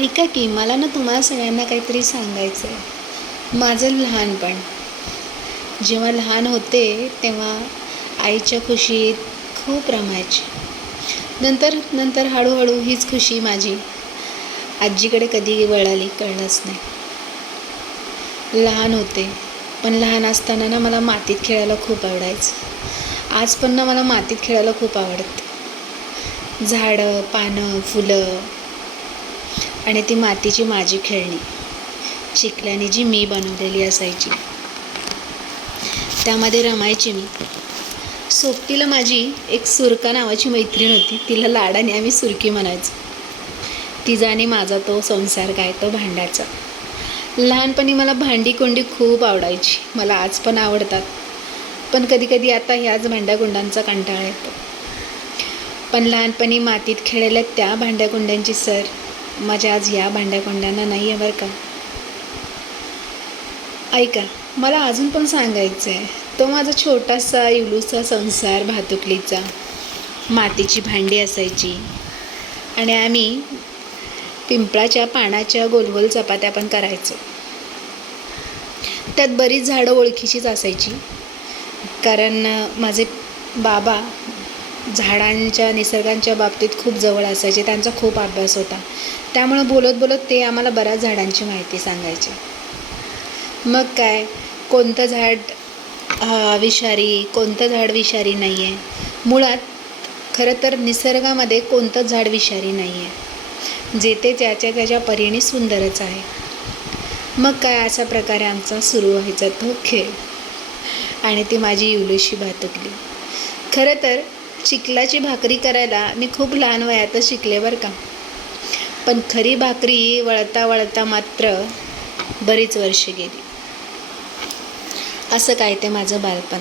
ऐका की मला ना तुम्हाला सगळ्यांना काहीतरी सांगायचं आहे माझं लहानपण. जेव्हा लहान होते तेव्हा आईच्या खुशीत खूप रमायचे. नंतर नंतर हळूहळू हीच खुशी माझी आजीकडे कधी वळाली कळलंच नाही. लहान होते पण लहान असताना ना मला मातीत खेळायला खूप आवडायचं. आज पण ना मला मातीत खेळायला खूप आवडतं. झाडं पानं फुलं आणि ती मातीची माझी खेळणी. चिखल्याने जी मी बनवलेली असायची. त्यामध्ये रमायची मी. सोबतीला माझी एक सुरका नावाची मैत्रीण होती. तिला लाडाने आम्ही सुरकी म्हणायचो. तिचा आणि माझा तो संसार काय तो भांड्याचा लहानपणी मला भांडी कोंडी खूप आवडायची. मला आज पण आवडतात. पण कधीकधी आता ह्याच भांड्याकुंडांचा कंटाळा येतो. पण लहानपणी मातीत खेळलेल्या त्या भांड्याकुंड्यांची सर माझ्या आज या भांड्याकुंड्यांना नाही आहे बरं का? ऐका मला अजून पण सांगायचं आहे तो माझा छोटासा इवलूसा संसार भातुकलीचा. मातीची भांडी असायची. आणि आम्ही पिंपळाच्या पानाच्या गोलगोल चपात्या पण करायचो. त्यात बरीच झाडं ओळखीचीच असायची. कारण माझे बाबा झाडांच्या निसर्गांच्या बाबतीत खूप जवळ असायचे. त्यांचा खूप अभ्यास होता. त्यामुळं बोलत बोलत ते आम्हाला बऱ्याच झाडांची माहिती सांगायचे. मग काय? कोणतं झाड विषारी कोणतं झाड विषारी नाही आहे मुळात खरं तर निसर्गामध्ये कोणतंच झाड विषारी नाही आहे जे ते त्याच्या त्याच्या परीने सुंदरच आहे. मग काय अशा प्रकारे आमचा सुरू व्हायचा तो खेळ. आणि ती माझी युलुशी भातुकली खरं तर चिखलाची भाकरी करायला मी खूप लहान वयातच शिकले बरं का. पण खरी भाकरी वळता वळता मात्र बरीच वर्ष गेली. असं काय ते माझं बालपण.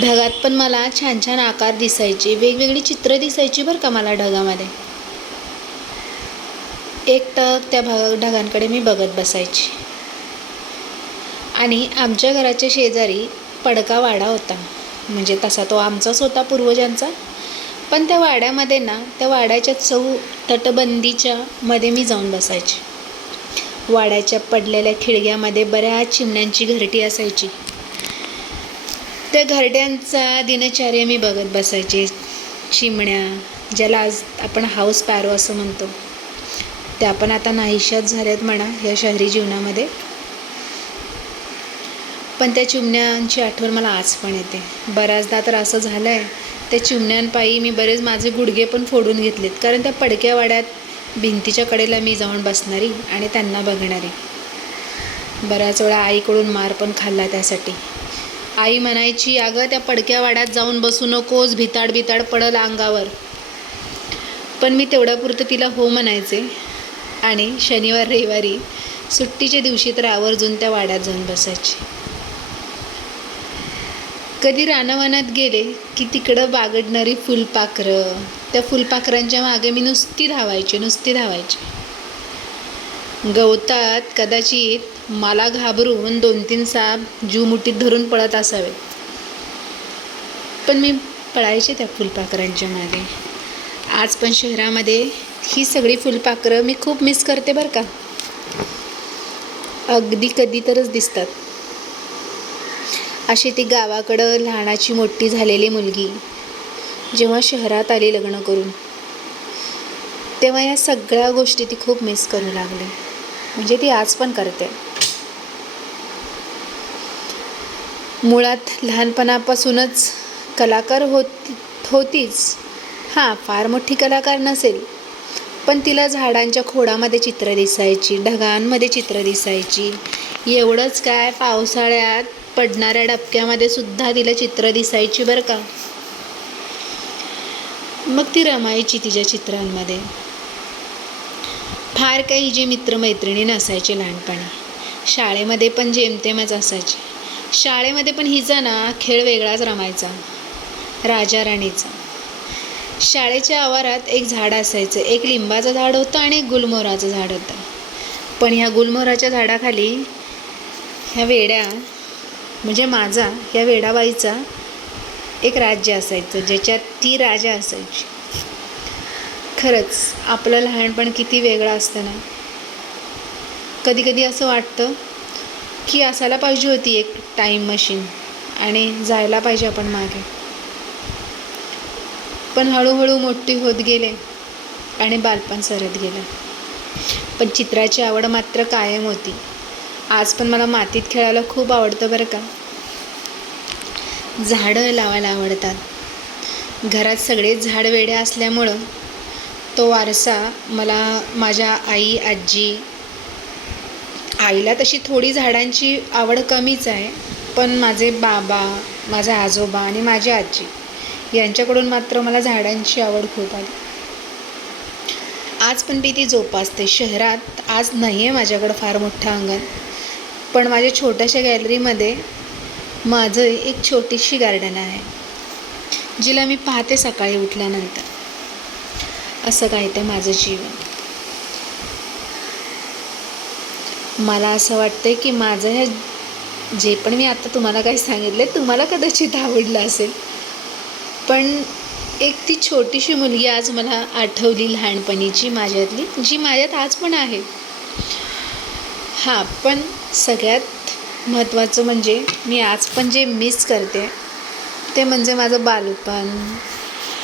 ढगात पण मला छान छान आकार दिसायचे वेगवेगळी चित्र दिसायची बरं का मला ढगामध्ये. एकटक त्या भाग ढगांकडे मी बघत बसायची. आणि आमच्या घराच्या शेजारी पडका वाडा होता. म्हणजे तसा तो आमचाच होता पूर्वजांचा. पण त्या वाड्यामध्ये ना त्या वाड्याच्या चौ तटबंदीच्या मध्ये मी जाऊन बसायचे. वाड्याच्या पडलेल्या खिडग्यामध्ये बऱ्याच चिमण्यांची घरटी असायची. त्या घरट्यांचा दिनचर्या मी बघत बसायचे. चिमण्या ज्याला आज आपण हाऊस पॅरो असं म्हणतो. त्या पण आता नाहीशाच झाल्यात म्हणा या शहरी जीवनामध्ये. पण त्या चिमण्यांची आठवण मला आज पण येते. बऱ्याचदा तर असं झालं आहे त्या चिमण्यांपायी मी बरेच माझे गुडघे पण फोडून घेतलेत. कारण त्या पडक्या वाड्यात भिंतीच्या कडेला मी जाऊन बसणारी आणि त्यांना बघणारी. बऱ्याच वेळा आईकडून मार पण खाल्ला त्यासाठी. आई म्हणायची अगं त्या पडक्या वाड्यात जाऊन बसू नकोस भिताड भिताड पडल अंगावर. पण मी तेवढ्यापुरतं तिला हो म्हणायचे आणि शनिवार रविवारी सुट्टीच्या दिवशी तर आवर्जून त्या वाड्यात जाऊन बसायची. कधी रानावनात गेले की तिकडं बागडणारी फुलपाखरं? त्या फुलपाखरांच्या मागे मी नुसती धावायची नुसती धावायची. गवतात कदाचित मला घाबरून दोन तीन साप जीव मुठीत धरून पळत असावेत. पण मी पळायचे त्या फुलपाखरांच्या मागे. आज पण शहरामध्ये ही सगळी फुलपाखरं मी खूप मिस करते बरं का. अगदी कधी तरच दिसतात. अशी ती गावाकडं लहानाची मोठी झालेली मुलगी जेव्हा शहरात आली लग्न करून. तेव्हा या सगळ्या गोष्टी ती खूप मिस करू लागली. म्हणजे ती आज पण करते. मुळात लहानपणापासूनच कलाकार होत होतीच. हां फार मोठी कलाकार नसेल. पण तिला झाडांच्या खोडामध्ये चित्र दिसायची ढगांमध्ये चित्र दिसायची एवढंच काय पावसाळ्यात पडणाऱ्या डबक्यामध्ये सुद्धा तिला चित्र दिसायची बरं का? मग ती रमायची तिच्या चित्रांमध्ये. फार काही जे मित्रमैत्रिणी नसायचे लहानपणी. शाळेमध्ये पण जेमतेमच असायचे. शाळेमध्ये पण हिचा ना खेळ वेगळाच रमायचा. राजा राणीचा. शाळेच्या आवारात एक झाड असायचं. एक लिंबाचं झाड होतं आणि एक गुलमोहराचं झाड होतं. पण ह्या गुलमोहराच्या झाडाखाली ह्या वेड्या म्हणजे माझा या वेडाबाईचा एक राज्य असायचं ज्याच्यात ती राजा असायची. खरंच आपलं लहानपण किती वेगळं असतं ना? कधी कधी असं वाटतं की असायला पाहिजे होती एक टाईम मशीन आणि जायला पाहिजे आपण मागे. पण हळूहळू मोठी होत गेले आणि बालपण सरत गेलं. पण चित्राची आवड मात्र कायम होती. आज पण मला मातीत खेळायला खूप आवडतं बरं का. झाडं लावायला आवडतात. घरात सगळेच झाड वेडे असल्यामुळं तो वारसा मला माझ्या आई आजी आईला तशी थोडी झाडांची आवड कमीच आहे. पण माझे बाबा माझे आजोबा आणि माझी आजी यांच्याकडून मात्र मला झाडांची आवड खूप आली आज पण मी ती जोपासते. शहरात आज नाही आहे माझ्याकडं फार मोठं अंगण. पण माझ्या छोट्याशा गॅलरीमध्ये माझं एक छोटीशी गार्डन आहे जिला मी पाहते सकाळी उठल्यानंतर. असं काय ते माझं जीवन. मला असं वाटतं की माझं ह्या जे पण मी आता तुम्हाला काही सांगितलं तुम्हाला कदाचित आवडलं असेल. पण एक ती छोटीशी मुलगी आज मला आठवली लहानपणीची माझ्यातली जी माझ्यात आज पण आहे. हां पण सगळ्यात महत्त्वाचं म्हणजे मी आज पण जे मिस करते ते म्हणजे माझं बालपण.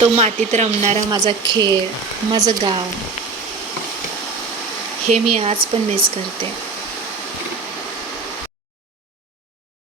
तो मातीत रमणारा माझा खेळ माझं गाव. हे मी आज पण मिस करते.